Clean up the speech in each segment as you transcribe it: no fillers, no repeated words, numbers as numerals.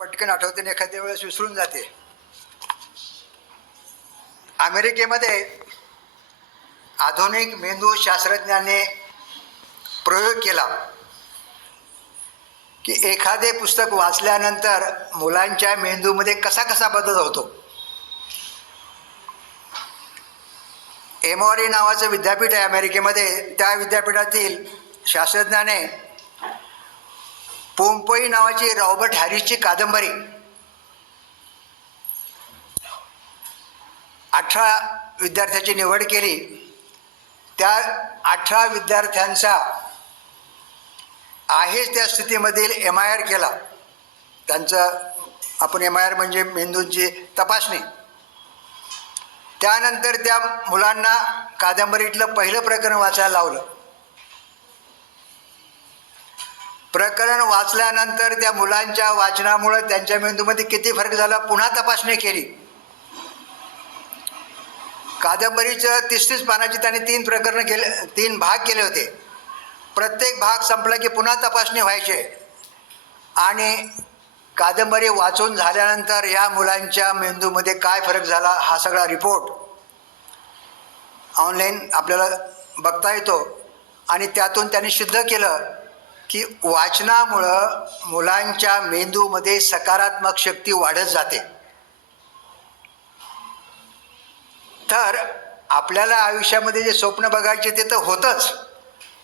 पटकन आठवते आणि एखाद्या वेळेस विसरून जाते. अमेरिकेमध्ये आधुनिक मेंदू शास्त्रज्ञाने प्रयोग केला की एखादे पुस्तक वाचल्यानंतर मुलांच्या मेंदूमध्ये कसा कसा बदल होतो. एमॉरी नावाचं विद्यापीठ आहे अमेरिकेमध्ये. त्या विद्यापीठातील शास्त्रज्ञाने पोम्पई नावाची रॉबर्ट हॅरिसची कादंबरी 18 विद्यार्थ्याची निवड केली. त्या 18 विद्यार्थ्यांचा आहेच त्या स्थितीमधील MRI केला. त्यांचं आपण MRI म्हणजे मेंदूची तपासणी. त्यानंतर त्या मुलांना कादंबरीतलं पहिलं प्रकरण वाचायला लावलं. प्रकरण वाचल्यानंतर त्या मुलांच्या वाचनामुळं त्यांच्या मेंदूमध्ये किती फरक झाला पुन्हा तपासणी केली. कादंबरीचं 30 पानाची त्यांनी 3 भाग केले होते. प्रत्येक भाग संपला की पुन्हा तपासणी व्हायचे आणि कादंबरी वाचून झाल्यानंतर या मुलांच्या मेंदूमध्ये काय फरक झाला हा सगळा रिपोर्ट ऑनलाईन आपल्याला बघता येतो. आणि त्यातून त्यांनी सिद्ध केलं की वाचनामुळं मुलांच्या मेंदूमध्ये सकारात्मक शक्ती वाढत जाते. तर आपल्याला आयुष्यामध्ये जे स्वप्न बघायचे ते तर होतंच,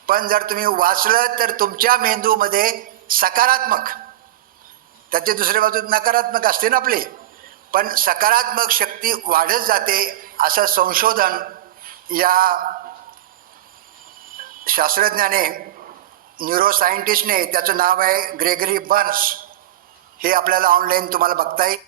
पण जर तुम्ही वाचलं तर तुमच्या मेंदूमध्ये सकारात्मक, त्याची दुसऱ्या बाजूत नकारात्मक असते ना आपली, पण सकारात्मक शक्ती वाढत जाते असं संशोधन या शास्त्रज्ञाने, न्यूरोसायंटिस्टने, त्याचं नाव आहे ग्रेगरी बर्न्स, हे आपल्याला ऑनलाईन तुम्हाला बघता येईल.